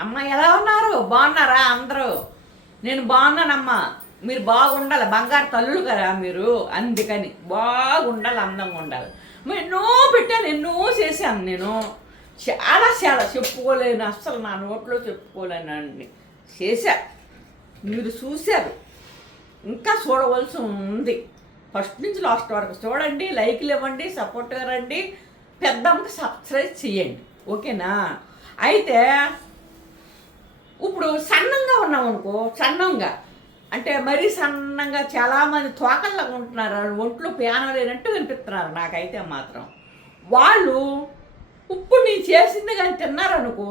అమ్మ ఎలా ఉన్నారు? బాగున్నారా అందరూ? నేను బాగున్నానమ్మా. మీరు బాగుండాలి. బంగారు తల్లులు కదా మీరు. అందుకని బాగుండాలి అందంగా ఉండాలి. మరి ఎన్నో పెట్టాను ఎన్నో చేశాను నేను. చాలా చాలా చెప్పుకోలేను. అస్సలు నా నోట్లో చెప్పుకోలేనండి చేశా. మీరు చూశారు. ఇంకా చూడవలసి ఉంది. ఫస్ట్ నుంచి లాస్ట్ వరకు చూడండి లైక్లు ఇవ్వండి సపోర్ట్ రండి పెద్దమ్మకి సబ్స్క్రైబ్ చేయండి. ఓకేనా? అయితే ఇప్పుడు సన్నంగా ఉన్నాం అనుకో సన్నంగా. అంటే మరీ సన్నంగా చాలామంది తోకల్లాగా ఉంటున్నారు. ఒంట్లో ప్యానం లేనట్టు వినిపిస్తున్నారు నాకైతే మాత్రం. వాళ్ళు ఇప్పుడు నేను చేసింది కానీ తిన్నారనుకో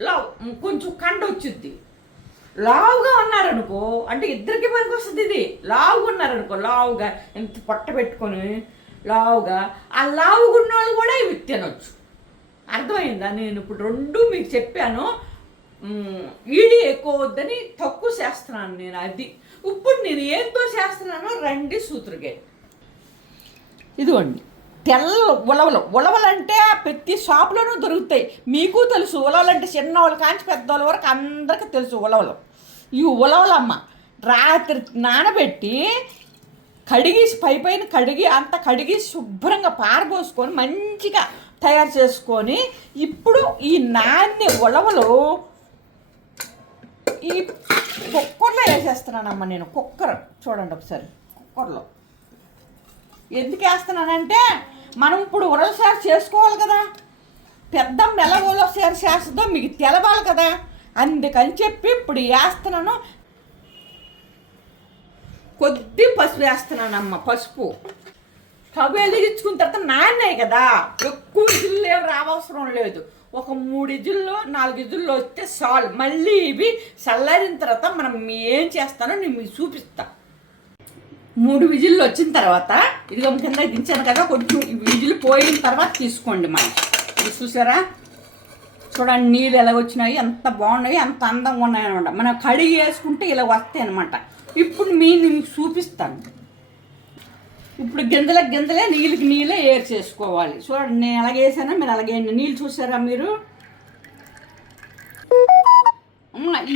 లావు కొంచెం కండ వచ్చింది లావుగా ఉన్నారనుకో అంటే ఇద్దరికి పనికి వస్తుంది ఇది. లావుగా ఉన్నారనుకో లావుగా ఎంత పొట్ట పెట్టుకొని లావుగా ఆ లావుగా ఉన్న వాళ్ళు కూడా ఇవి తినొచ్చు. అర్థమైందా? నేను ఇప్పుడు రెండు మీకు చెప్పాను. ఈడీ ఎక్కువ వద్దని తక్కువ చేస్తున్నాను నేను అది. ఇప్పుడు నేను ఏంతో చేస్తున్నానో రండి సూత్రుగే ఇదిగోండి. తెల్ల ఉలవలు. ఉలవలంటే ప్రతి షాప్లోనూ దొరుకుతాయి. మీకు తెలుసు ఉలవలంటే చిన్నవాళ్ళు కాంచి పెద్దవాళ్ళ వరకు అందరికీ తెలుసు ఉలవలు. ఈ ఉలవలమ్మ రాత్రి నానబెట్టి కడిగి పై పైన కడిగి అంత కడిగి శుభ్రంగా పారబోసుకొని మంచిగా తయారు చేసుకొని ఇప్పుడు ఈ నాన్ని ఉలవలు ఈ కుక్కర్లో వేసేస్తున్నానమ్మా నేను. కుక్కర్ చూడండి ఒకసారి. కుక్కర్లో. ఎందుకు వేస్తున్నానంటే మనం ఇప్పుడు ఉరలసారి చేసుకోవాలి కదా. పెద్ద మెల్ల ఉరలసారి చేస్తుందో మీకు తెలవాలి కదా. అందుకని చెప్పి ఇప్పుడు వేస్తున్నాను. కొద్ది పసుపు వేస్తున్నానమ్మ పసుపు. స్టవ్ వెలిగించుకున్న తర్వాత నాన్నాయి కదా. ఎక్కువ ఇల్లు లేవు రావసరం లేదు. ఒక మూడు ఇజుల్లో నాలుగు ఇజుల్లో వస్తే సాల్ మళ్ళీ ఇవి చల్లారిన తర్వాత మనం ఏం చేస్తానో నేను మీకు చూపిస్తా. మూడు విజిల్లు వచ్చిన తర్వాత ఇదిగో కింద దించాను కదా కొంచెం ఈ విజిల్ పోయిన తర్వాత తీసుకోండి మనం ఇది చూసారా? చూడండి నీళ్ళు ఎలా వచ్చినాయి ఎంత బాగున్నాయి అంత అందంగా ఉన్నాయి అనమాట మనం కడిగి వేసుకుంటే ఇలా వస్తాయి అనమాట ఇప్పుడు మీ నేను చూపిస్తాను. ఇప్పుడు గింజల గింజలే నీళ్ళకి నీళ్ళే ఏర్ చేసుకోవాలి. చూడండి నేను అలాగే వేసాను మీరు అలాగే నీళ్ళు చూసారా మీరు?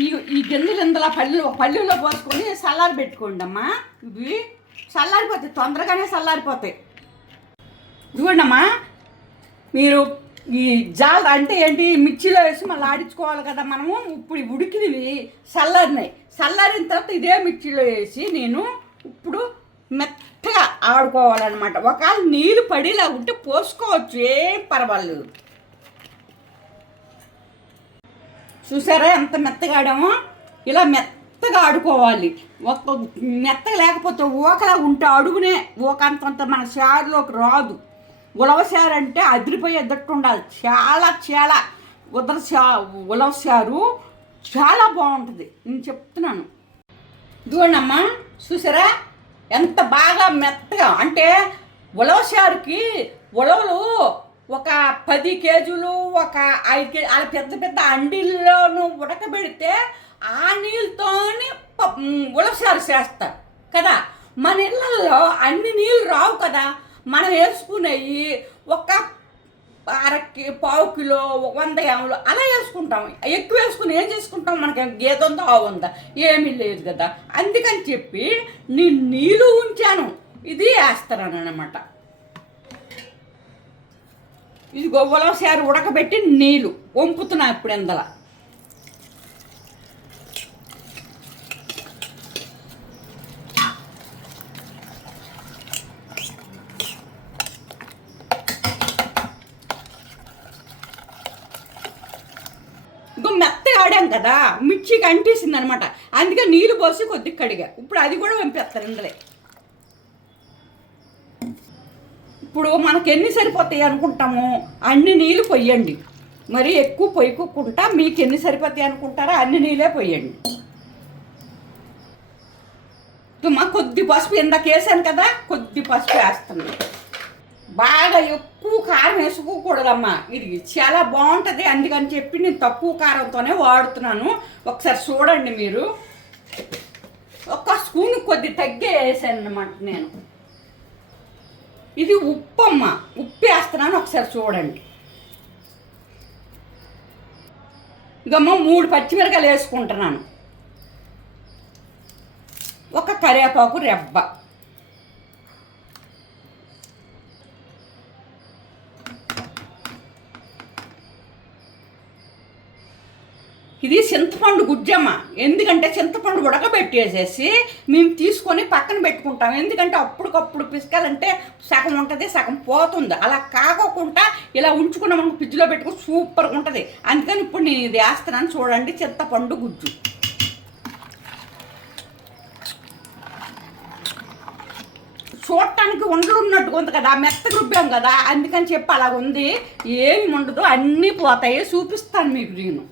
ఈ ఈ గింజలు ఇందులో పళ్ళు పళ్ళులో పోసుకొని చల్లారి పెట్టుకోండి అమ్మా. ఇవి చల్లారిపోతాయి తొందరగానే చల్లారిపోతాయి. చూడమ్మా మీరు ఈ జాల అంటే ఏంటి? మిక్సీలో వేసి మళ్ళీ ఆడించుకోవాలి కదా మనము. ఇప్పుడు ఉడికినవి చల్లారినాయి. చల్లారిన తర్వాత ఇదే మిక్సీలో వేసి నేను ఇప్పుడు మెత్తగా ఆడుకోవాలన్నమాట. ఒకవేళ నీళ్ళు పడేలా ఉంటే పోసుకోవచ్చు ఏం పర్వాలేదు. చూసారా ఎంత మెత్తగా ఆడామో? ఇలా మెత్తగా ఆడుకోవాలి. ఒక మెత్తగా లేకపోతే ఊకలా ఉంటే అడుగునే ఊకంతంత మన షారులోకి రాదు. ఉలవశారు అంటే అదిరిపోయేటట్టు ఉండాలి. చాలా చాలా ఉదర షా ఉలవ చాలా బాగుంటుంది. నేను చెప్తున్నాను. ఇదిగోండి చూసారా? ఎంత బాగా మెత్తగా అంటే ఉలవసారికి ఉలవలు ఒక పది కేజీలు ఒక ఐదు కేజీ అలా పెద్ద పెద్ద అండిల్లోనూ ఉడకబెడితే ఆ నీళ్ళతోని ఉలవసారు చేస్తారు. కదా? మన ఇళ్ళల్లో అన్ని నీళ్ళు రావు కదా? మనం వేసుకునేవి ఒక అరకి పావు కిలో వంద యాములు అలా వేసుకుంటాం. ఎక్కువ వేసుకుని ఏం చేసుకుంటాం? మనకి గేదె ఉందా ఆవు ఉందా ఏమీ లేదు కదా. అందుకని చెప్పి నేను నీళ్ళు ఉంచాను. ఇది వేస్తాను అనమాట ఇది గొవ్వలో సారి ఉడకబెట్టి నీళ్ళు వంపుతున్నా ఇప్పుడు ఇందల ఇంకో మెత్తగా ఆడాం కదా? మిర్చికి అంటేసింది అనమాట అందుకే నీళ్ళు పోసి కొద్దిగా కడిగా. ఇప్పుడు అది కూడా పంపేస్తారు ఇందులో. ఇప్పుడు మనకి ఎన్ని సరిపోతాయి అనుకుంటాము? అన్ని నీళ్ళు పొయ్యండి మరి ఎక్కువ పొయ్యకుండా మీకు ఎన్ని సరిపోతాయి అనుకుంటారో అన్ని నీళ్ళే పొయ్యండి మా కొద్ది పసుపు ఇందాక వేసాను కదా కొద్ది పసుపు వేస్తున్నాను. బాగా ఎక్కువ కారం వేసుకోకూడదమ్మా. ఇది చాలా బాగుంటుంది. అందుకని చెప్పి నేను తక్కువ కారంతోనే వాడుతున్నాను. ఒకసారి చూడండి మీరు. ఒక స్పూన్ కొద్ది తగ్గే వేసాను అనమాట నేను. ఇది ఉప్పు అమ్మ ఉప్పు వేస్తున్నాను ఒకసారి చూడండి. ఇగమ్మ మూడు పచ్చిమిరకాయలు వేసుకుంటున్నాను. ఒక కరివేపాకు రెబ్బ. ఇది చింతపండు గుజ్జమ్మ. ఎందుకంటే చింతపండు ఉడకబెట్టేసేసి మేము తీసుకొని పక్కన పెట్టుకుంటాం. ఎందుకంటే అప్పటికప్పుడు పిసకాలంటే సగం ఉంటుంది సగం పోతుంది. అలా కాకోకుండా ఇలా ఉంచుకున్న మనం ఫ్రిడ్జ్లో పెట్టుకుని సూపర్గా ఉంటుంది. అందుకని ఇప్పుడు నేను ఇది వేస్తున్నాను. చూడండి చింతపండు గుజ్జు. చూడటానికి ఉండలు ఉన్నట్టుగా ఉంది కదా మెత్త రుబ్బాం కదా అందుకని చెప్పి అలా ఉంది. ఏమి ఉండదు అన్నీ పోతాయి. చూపిస్తాను మీకు నేను.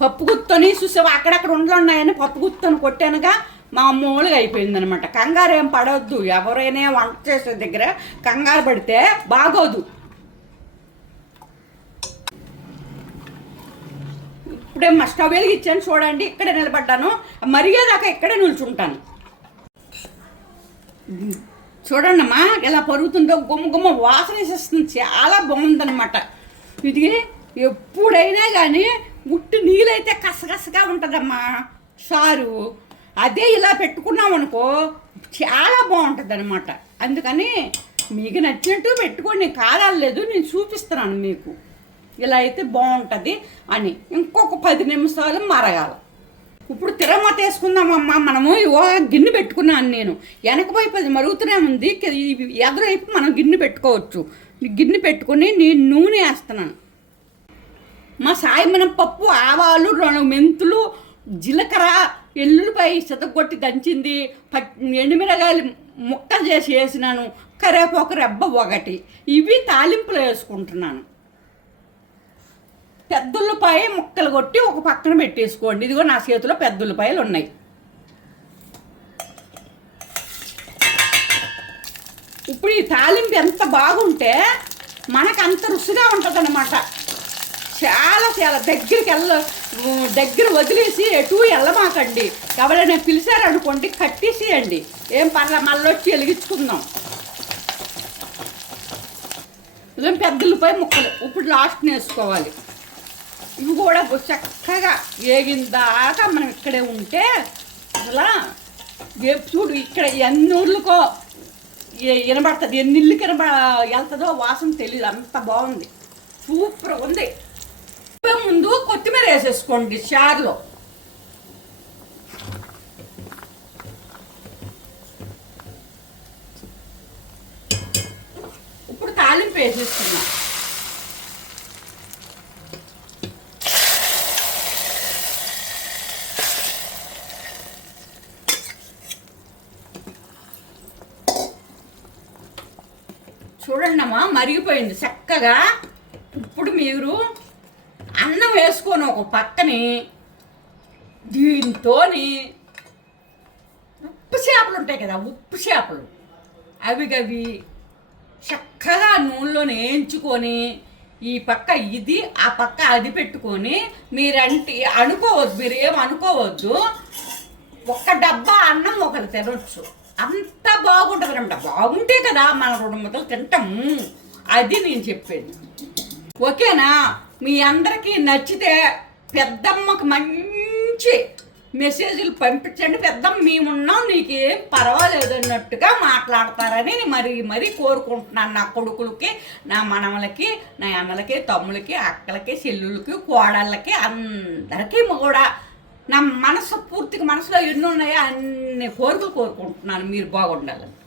పప్పు గుత్తని చూసావు? అక్కడక్కడ ఉండలున్నాయని పప్పు గుత్తని కొట్టానుగా మామూలుగా అయిపోయిందనమాట. కంగారు ఏం పడవద్దు ఎవరైనా వంట చేసే దగ్గర కంగారు పడితే బాగోదు. ఇప్పుడే మా స్టవ్ వెలిగించాను చూడండి. ఇక్కడే నిలబడ్డాను. మరిగేదాకా ఇక్కడే నిల్చుంటాను. చూడండి అమ్మా ఎలా పరుగుతుందో గుమ్మ గుమ్మ వాసన వేసేస్తుంది. చాలా బాగుందనమాట. ఇది ఎప్పుడైనా కానీ ఉట్టి నీళ్ళైతే కసగసగా ఉంటుందమ్మా. సారు అదే ఇలా పెట్టుకున్నాం అనుకో చాలా బాగుంటుంది అనమాట అందుకని మీకు నచ్చినట్టు పెట్టుకోండి నేను కాదలేదు నేను చూపిస్తున్నాను మీకు. ఇలా అయితే బాగుంటుంది అని ఇంకొక పది నిమిషాలు మరగాల. ఇప్పుడు తిరమత వేసుకుందామమ్మా మనము. ఓ గిన్నె పెట్టుకున్నాను నేను. వెనక వైపు అది మరుగుతూనే ఉంది. కి- ఇది ఎదురైపు మనం గిన్నె పెట్టుకోవచ్చు. గిన్నె పెట్టుకొని నేను నూనె వేస్తున్నాను. మా సాయి పప్పు ఆవాలు రెండు మెంతులు జీలకర్ర ఎల్లుల్లిపాయ చితగొట్టి దంచింది. పట్ ఎండుమిరగాయలు ముక్కలు చేసి వేసినాను. కరేపాకు రెబ్బ ఒకటి. ఇవి తాలింపులు వేసుకుంటున్నాను. పెద్దలపాయ ముక్కలు కొట్టి ఒక పక్కన పెట్టేసుకోండి. ఇదిగో నా చేతిలో పెద్దలపాయలు ఉన్నాయి. ఇప్పుడు ఈ తాలింపు ఎంత బాగుంటే మనకు అంత రుచిగా ఉంటుంది చాలా చాలా దగ్గరికి వెళ్ళ దగ్గర వదిలేసి ఎటు వెళ్ళమాకండి. ఎవరైనా పిలిచారనుకోండి కట్టేసేయండి. ఏం పర్లే మళ్ళీ వచ్చి వెలిగించుకుందాం. ఇదేం పెద్దలపై ముక్కలు. ఇప్పుడు లాస్ట్ వేసుకోవాలి. ఇవి కూడా చక్కగా వేగిన దాకా మనం ఇక్కడే ఉంటే అలా చూడు ఇక్కడ ఎన్ని ఊర్లకో వినబడుతుంది ఎన్ని ఇల్లు వినబ వెళ్తుందో వాసన తెలియదు అంత బాగుంది. సూపర్ ఉంది. ముందు కొత్తిమీర వేసేసుకోండి చారులో ఇప్పుడు తాలింపు వేసేసుకున్నాం చూడండి అమ్మా మరిగిపోయింది. చక్కగా ఇప్పుడు మీరు వేసుకొని ఒక పక్కని దీంతోని ఉప్పు చేపలు ఉంటాయి కదా ఉప్పు చేపలు. అవి గవి చక్కగా నూనెలో వేయించుకొని ఈ పక్క ఇది ఆ పక్క అది పెట్టుకొని మీరంటే అనుకోవద్దు మీరు ఏం అనుకోవద్దు. ఒక్క డబ్బా అన్నం ఒకరు తినొచ్చు. అంత బాగుంటుంది అనమాట బాగుంటే కదా మన రెండు ముద్దలు తింటాము. అది నేను చెప్పేది. ఓకేనా? మీ అందరికీ నచ్చితే పెద్దమ్మకి మంచి మెసేజ్లు పంపించండి. పెద్దమ్మ మేమున్నాం నీకేం పర్వాలేదు అన్నట్టుగా మాట్లాడతారని మరి మరీ కోరుకుంటున్నాను నా కొడుకులకి నా మనవలకి నా అన్నలకి తమ్ములకి అక్కలకి చెల్లులకి కోడళ్ళకి అందరికీ కూడా నా మనసు పూర్తిగా మనసులో ఎన్ని ఉన్నాయో అన్ని కోరికలు కోరుకుంటున్నాను. మీరు బాగుండాలని.